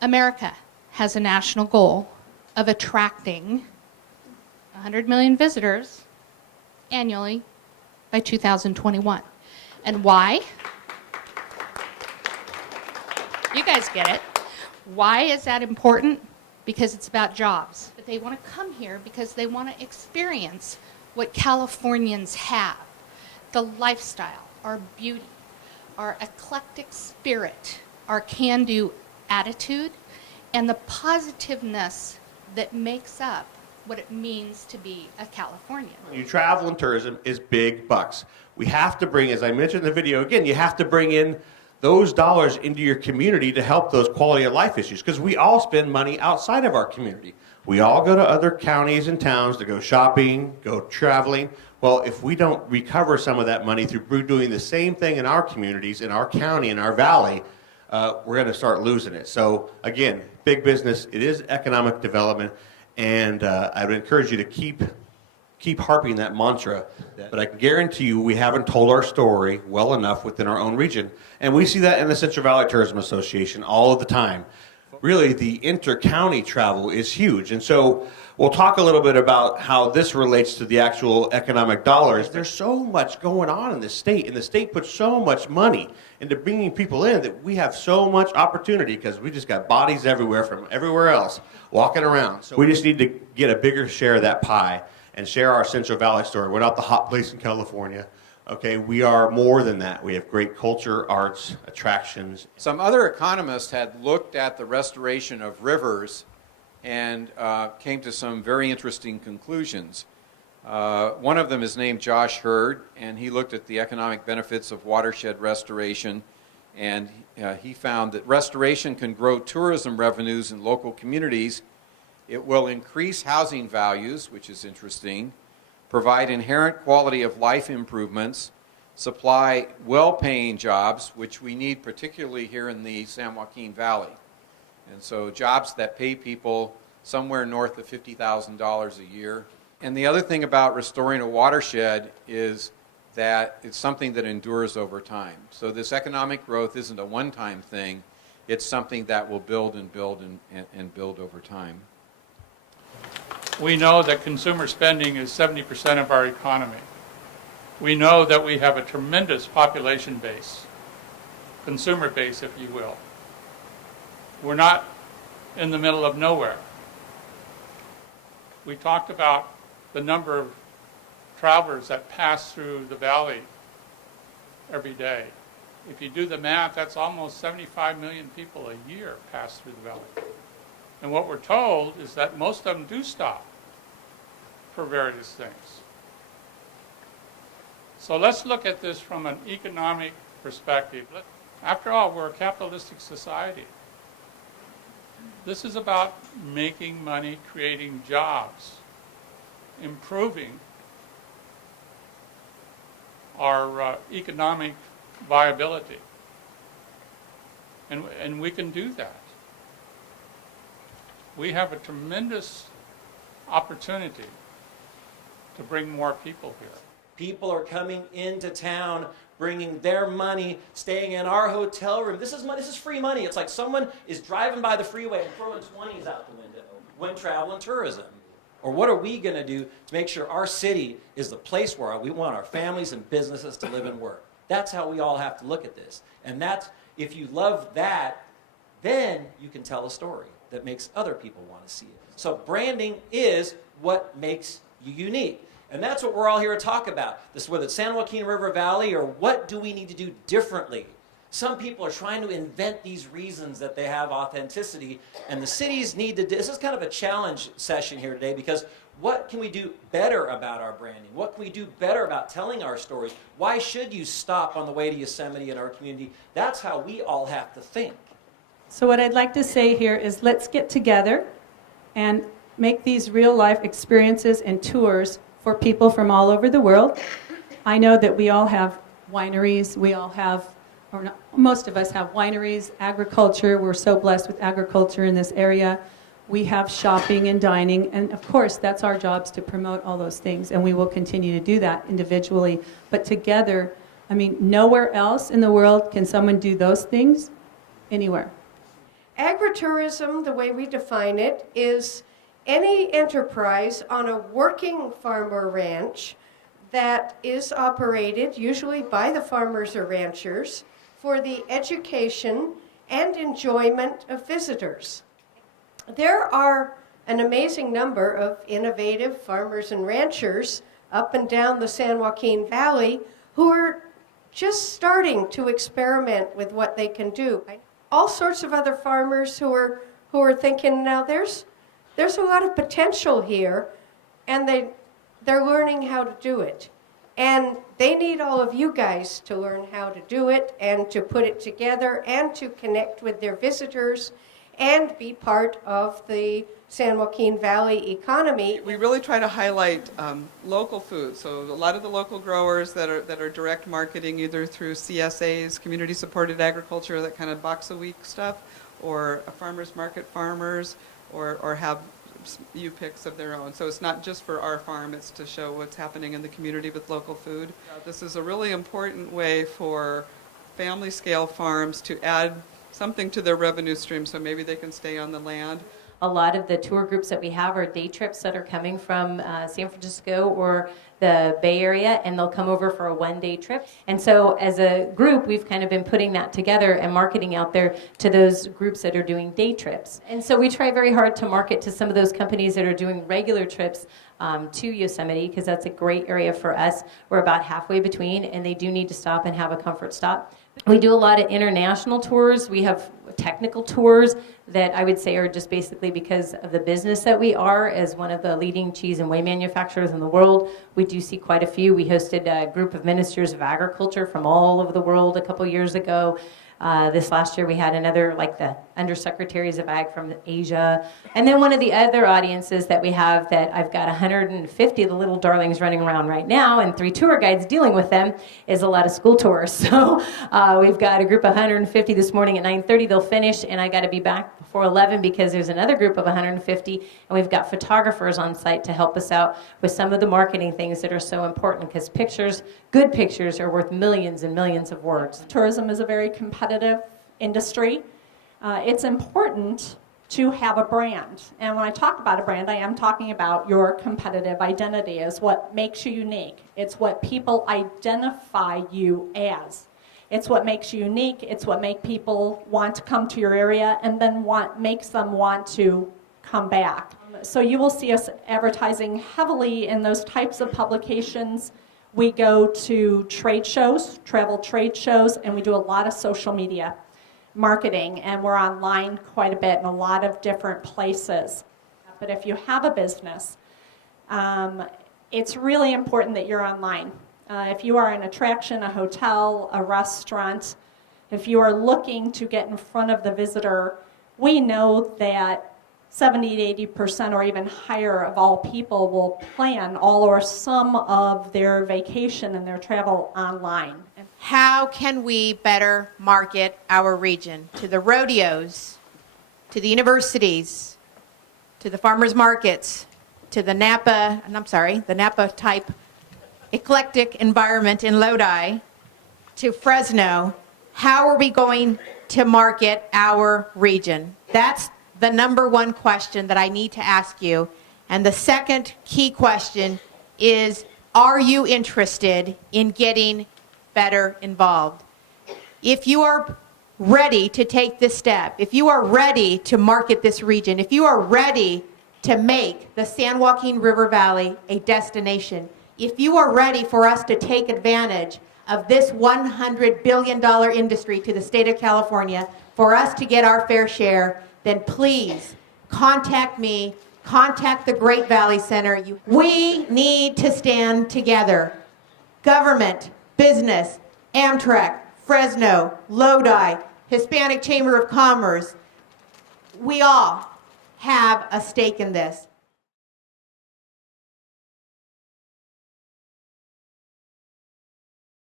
America has a national goal of attracting 100 million visitors annually by 2021. And why? You guys get it. Why is that important? Because it's about jobs. But they want to come here because they want to experience what Californians have. The lifestyle, our beauty, our eclectic spirit, our can-do attitude, and the positiveness that makes up what it means to be a Californian. When you travel and tourism is big bucks. We have to bring, as I mentioned in the video, again, you have to bring in those dollars into your community to help those quality of life issues, because we all spend money outside of our community. We all go to other counties and towns to go shopping, go traveling. Well, if we don't recover some of that money through doing the same thing in our communities, in our county, in our valley, we're going to start losing it. So again, big business, it is economic development, and I would encourage you to keep harping that mantra. But I can guarantee you we haven't told our story well enough within our own region. And we see that in the Central Valley Tourism Association all of the time. Really, the inter-county travel is huge. And so we'll talk a little bit about how this relates to the actual economic dollars. There's so much going on in the state, and the state puts so much money into bringing people in that we have so much opportunity, because we just got bodies everywhere from everywhere else walking around. So we just need to get a bigger share of that pie and share our Central Valley story. We're not the hot place in California. Okay, we are more than that. We have great culture, arts, attractions. Some other economists had looked at the restoration of rivers and came to some very interesting conclusions. One of them is named Josh Hurd, and he looked at the economic benefits of watershed restoration, and he found that restoration can grow tourism revenues in local communities. It will increase housing values, which is interesting, provide inherent quality of life improvements, supply well-paying jobs, which we need particularly here in the San Joaquin Valley. And so jobs that pay people somewhere north of $50,000 a year. And the other thing about restoring a watershed is that it's something that endures over time. So this economic growth isn't a one-time thing. It's something that will build and build and build over time. We know that consumer spending is 70% of our economy. We know that we have a tremendous population base, consumer base, if you will. We're not in the middle of nowhere. We talked about the number of travelers that pass through the valley every day. If you do the math, that's almost 75 million people a year pass through the valley. And what we're told is that most of them do stop for various things. So let's look at this from an economic perspective. After all, we're a capitalistic society. This is about making money, creating jobs, improving our economic viability. And we can do that. We have a tremendous opportunity to bring more people here. People are coming into town, bringing their money, staying in our hotel room. This is money, this is free money. It's like someone is driving by the freeway and throwing 20s out the window when traveling tourism. Or what are we going to do to make sure our city is the place where we want our families and businesses to live and work? That's how we all have to look at this. And that's, if you love that, then you can tell a story that makes other people want to see it. So branding is what makes you unique. And that's what we're all here to talk about. This, whether it's San Joaquin River Valley or what do we need to do differently. Some people are trying to invent these reasons that they have authenticity, and the cities need to do, this is kind of a challenge session here today, because what can we do better about our branding? What can we do better about telling our stories? Why should you stop on the way to Yosemite in our community? That's how we all have to think. So what I'd like to say here is let's get together and make these real-life experiences and tours for people from all over the world. I know that we all have wineries, we all have, or not, most of us have wineries, agriculture. We're so blessed with agriculture in this area. We have shopping and dining, and of course that's our jobs to promote all those things, and we will continue to do that individually. But together, I mean, nowhere else in the world can someone do those things anywhere. Agritourism, the way we define it, is any enterprise on a working farm or ranch that is operated usually by the farmers or ranchers for the education and enjoyment of visitors. There are an amazing number of innovative farmers and ranchers up and down the San Joaquin Valley who are just starting to experiment with what they can do. All sorts of other farmers who are thinking, now there's a lot of potential here, and they're learning how to do it. And they need all of you guys to learn how to do it and to put it together and to connect with their visitors and be part of the San Joaquin Valley economy. We really try to highlight local food. So a lot of the local growers that are direct marketing, either through CSAs, community supported agriculture, that kind of box a week stuff, or a farmers market farmers, or have U-picks of their own. So it's not just for our farm, it's to show what's happening in the community with local food. This is a really important way for family scale farms to add something to their revenue stream, so maybe they can stay on the land. A lot of the tour groups that we have are day trips that are coming from San Francisco or the Bay Area, and they'll come over for a one-day trip. And so as a group, we've kind of been putting that together and marketing out there to those groups that are doing day trips. And so we try very hard to market to some of those companies that are doing regular trips to Yosemite, because that's a great area for us. We're about halfway between, and they do need to stop and have a comfort stop. We do a lot of international tours. We have technical tours that I would say are just basically because of the business that we are as one of the leading cheese and whey manufacturers in the world. We do see quite a few. We hosted a group of ministers of agriculture from all over the world a couple years ago. This last year we had another, like the undersecretaries of ag from Asia. And then one of the other audiences that we have that I've got 150 of the little darlings running around right now and 3 tour guides dealing with them is a lot of school tours. So we've got a group of 150 this morning at 9:30. They'll finish, and I got to be back before 11 because there's another group of 150, and we've got photographers on site to help us out with some of the marketing things that are so important, because pictures, good pictures, are worth millions and millions of words. Tourism is a very competitive industry. It's important to have a brand. And when I talk about a brand, I am talking about your competitive identity as what makes you unique. It's what people identify you as. It's what makes you unique. It's what makes people want to come to your area, and then makes them want to come back. So you will see us advertising heavily in those types of publications. We go to trade shows, travel trade shows, and we do a lot of social media marketing, and we're online quite a bit in a lot of different places. But if you have a business, it's really important that you're online. If you are an attraction, a hotel, a restaurant, if you are looking to get in front of the visitor, we know that 70 to 80% or even higher of all people will plan all or some of their vacation and their travel online. How can we better market our region to the rodeos, to the universities, to the farmers markets, to the Napa type eclectic environment in Lodi, to Fresno? How are we going to market our region? That's the number one question that I need to ask you. And the second key question is, are you interested in getting better involved? If you are ready to take this step, if you are ready to market this region, if you are ready to make the San Joaquin River Valley a destination, if you are ready for us to take advantage of this $100 billion industry to the state of California, for us to get our fair share, then please contact me, contact the Great Valley Center. We need to stand together. Government, business, Amtrak, Fresno, Lodi, Hispanic Chamber of Commerce, we all have a stake in this.